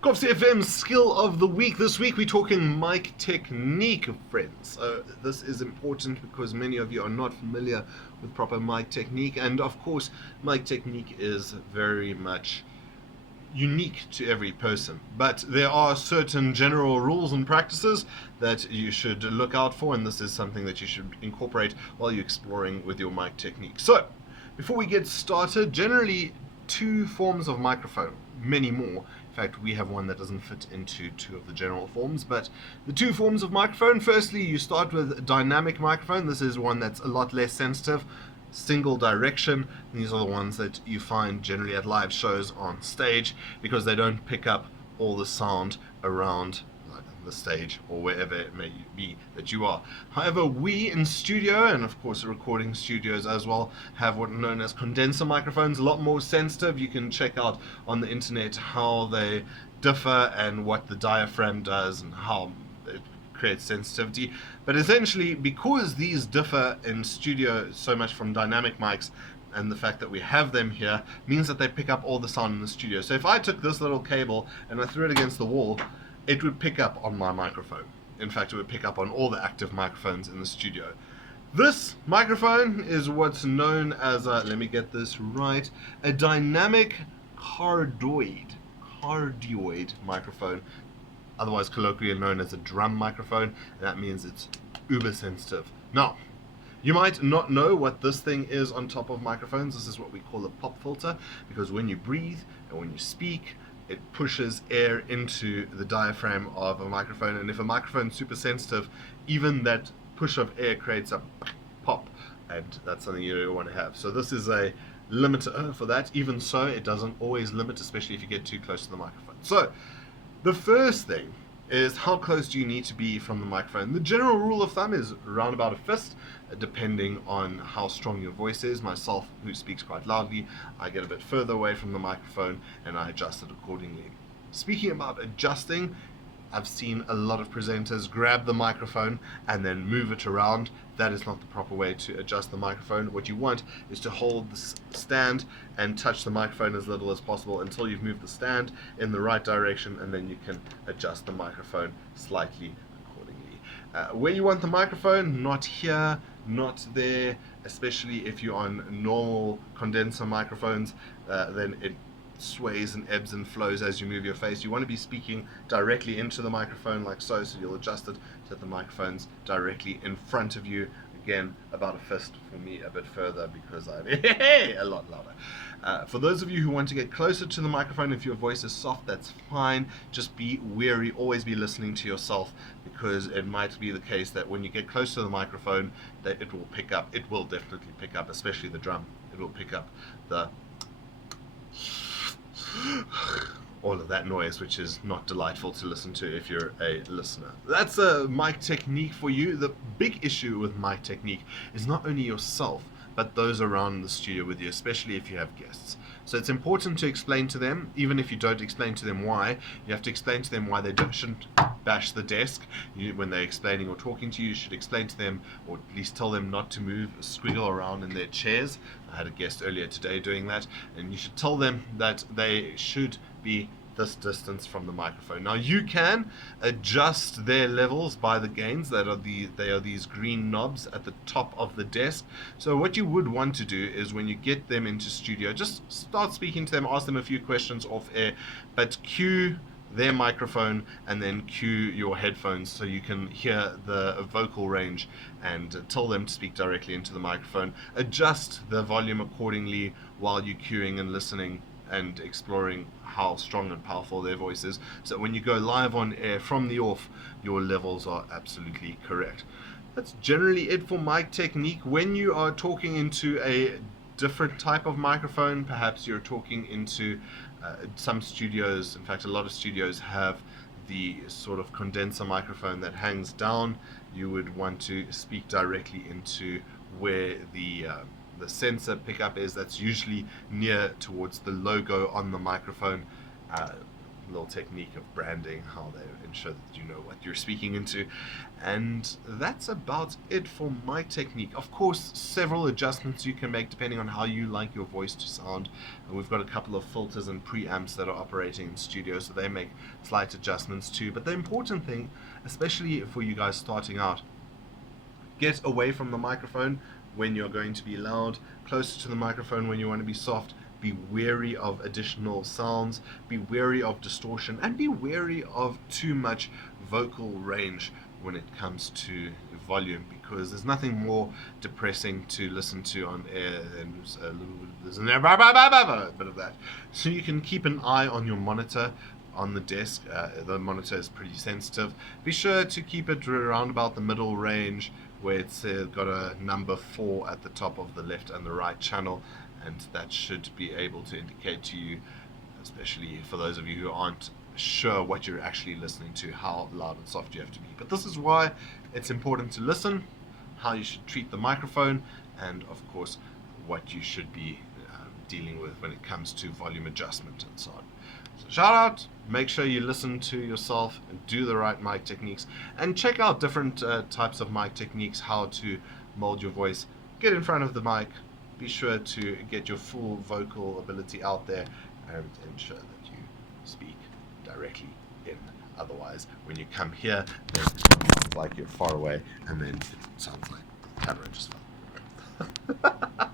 Cops FM skill of the week. This week we're talking mic technique, friends. So this is important because many of you are not familiar with proper mic technique, and of course, mic technique is very much unique to every person. But there are certain general rules and practices that you should look out for, and this is something that you should incorporate while you're exploring with your mic technique. So, before we get started, generally two forms of microphone, many more. In fact, we have one that doesn't fit into two of the general forms, but the two forms of microphone, firstly, you start with dynamic microphone. This is one that's a lot less sensitive, single direction. These are the ones that you find generally at live shows on stage because they don't pick up all the sound around the stage or wherever it may be that you are. However, we in studio, and of course recording studios as well, have what are known as condenser microphones, a lot more sensitive. You can check out on the internet how they differ and what the diaphragm does and how it creates sensitivity. But essentially, because these differ in studio so much from dynamic mics, and the fact that we have them here means that they pick up all the sound in the studio. So if I took this little cable and I threw it against the wall, it would pick up on my microphone. In fact, it would pick up on all the active microphones in the studio. This microphone is what's known as, let me get this right, a dynamic cardioid microphone, otherwise colloquially known as a drum microphone, and that means it's uber sensitive. Now, you might not know what this thing is on top of microphones. This is what we call a pop filter, because when you breathe and when you speak, it pushes air into the diaphragm of a microphone, and if a microphone's super sensitive, even that push of air creates a pop, and that's something you don't want to have. So this is a limiter for that. Even so, it doesn't always limit, especially if you get too close to the microphone. So the first thing is, how close do you need to be from the microphone? The general rule of thumb is around about a fist, depending on how strong your voice is. Myself, who speaks quite loudly, I get a bit further away from the microphone and I adjust it accordingly. Speaking about adjusting, I've seen a lot of presenters grab the microphone and then move it around. That is not the proper way to adjust the microphone. What you want is to hold the stand and touch the microphone as little as possible until you've moved the stand in the right direction, and then you can adjust the microphone slightly accordingly. Where you want the microphone, not here, not there, especially if you're on normal condenser microphones, then it sways and ebbs and flows as you move your face. You want to be speaking directly into the microphone like so, so you'll adjust it so that the microphone's directly in front of you. Again, about a fist for me, a bit further because I'm a lot louder. For those of you who want to get closer to the microphone, if your voice is soft, that's fine. Just be wary, always be listening to yourself, because it might be the case that when you get close to the microphone that it will pick up. It will definitely pick up, especially the drum. It will pick up the all of that noise, which is not delightful to listen to if you're a listener. That's a mic technique for you. The big issue with mic technique is not only yourself, but those around the studio with you, especially if you have guests. So it's important to explain to them, even if you don't explain to them why, you have to explain to them why they shouldn't bash the desk. When they're explaining or talking to you, you should explain to them, or at least tell them not to move, squiggle around in their chairs. I had a guest earlier today doing that, and you should tell them that they should be this distance from the microphone. Now you can adjust their levels by the gains. They are these green knobs at the top of the desk. So what you would want to do is, when you get them into studio, just start speaking to them, ask them a few questions off air, but cue their microphone and then cue your headphones so you can hear the vocal range, and tell them to speak directly into the microphone. Adjust the volume accordingly while you're cueing and listening and exploring how strong and powerful their voice is, so when you go live on air from the off, your levels are absolutely correct. That's generally it for mic technique. When you are talking into a different type of microphone, perhaps you're talking into some studios, in fact a lot of studios have the sort of condenser microphone that hangs down. You would want to speak directly into where the sensor pickup is. That's usually near towards the logo on the microphone. little technique of branding, how they ensure that you know what you're speaking into. And that's about it for mic technique. Of course, several adjustments you can make depending on how you like your voice to sound. And we've got a couple of filters and preamps that are operating in studio, so they make slight adjustments too. But the important thing, especially for you guys starting out, get away from the microphone when you're going to be loud, closer to the microphone when you want to be soft. Be wary of additional sounds, be wary of distortion, and be wary of too much vocal range when it comes to volume, because there's nothing more depressing to listen to on air than a bit of that. So you can keep an eye on your monitor on the desk. The monitor is pretty sensitive. Be sure to keep it around about the middle range, where it's got a number 4 at the top of the left and the right channel, and that should be able to indicate to you, especially for those of you who aren't sure what you're actually listening to, how loud and soft you have to be. But this is why it's important to listen, how you should treat the microphone, and of course what you should be dealing with when it comes to volume adjustment and so on. So shout out, make sure you listen to yourself and do the right mic techniques, and check out different types of mic techniques, how to mold your voice. Get in front of the mic, be sure to get your full vocal ability out there, and ensure that you speak directly in. Otherwise, when you come here, then it sounds like you're far away, and then it sounds like the camera just fell.